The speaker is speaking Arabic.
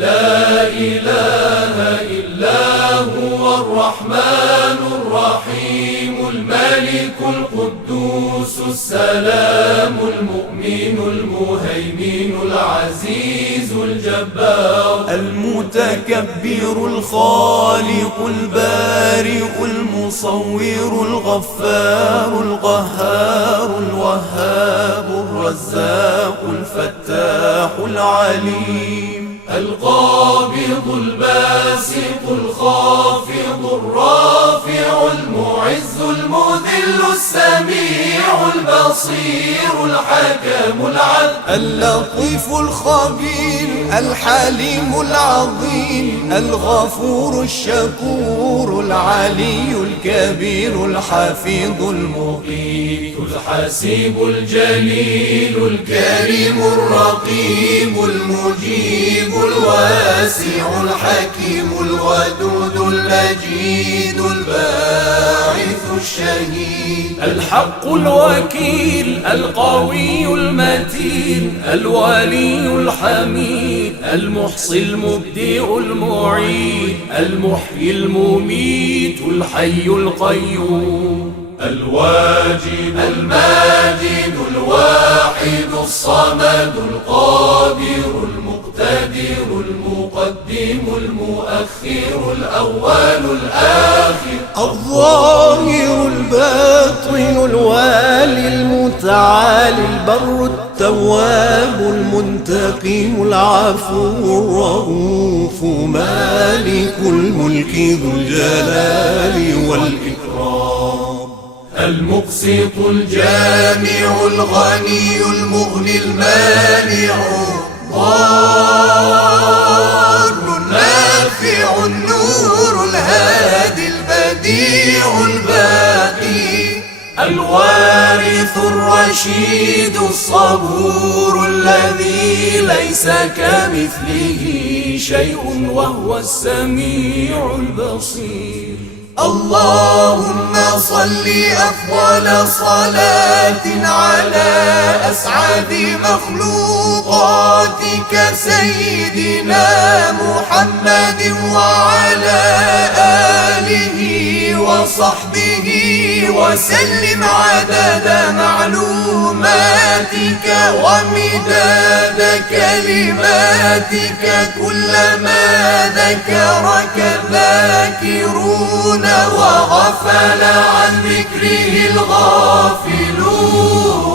لا إله إلا هو الرحمن الرحيم الملك القدوس السلام المؤمن المهيمن العزيز الجبار المتكبر الخالق البارئ المصور الغفار القهار الوهاب الرزاق الفتاح العليم القابض الباسط الخافض الرافع المعز المذل السميع البصير الحكم العدل اللطيف الخبير الحليم العظيم الغفور الشكور العلي الكبير الحفيظ المقيت الحسيب الجليل الكريم الرقيب المجيب الواسع الحكيم الودود المجيد الباعث الشهيد الحق الوكيل القوي المتين الولي الحميد المحصي المبدئ المعيد المحيي المميت الحي القيوم الواجد الماجد الواحد الصمد القادر المقتدر المقدم المؤخر الأول الآخر الظاهر الباطن الوالي المتعالي البر التواب المنتقم العفو الرؤوف مالك الملك ذو الجلال والإكرام المقسط الجامع الغني المغني المانع ضار النافع النور الهادي البديع الباقي الوارث الرشيد الصبور الذي ليس كمثله شيء وهو السميع البصير اللهم صل أفضل صلاة على أسعد مخلوقاتك سيدنا محمد وعلى آله وصحبه وسلم عدد معلوماتك ومداد كلماتك كلما ذكرك الذاكرون وغفل عن ذكره الغافلون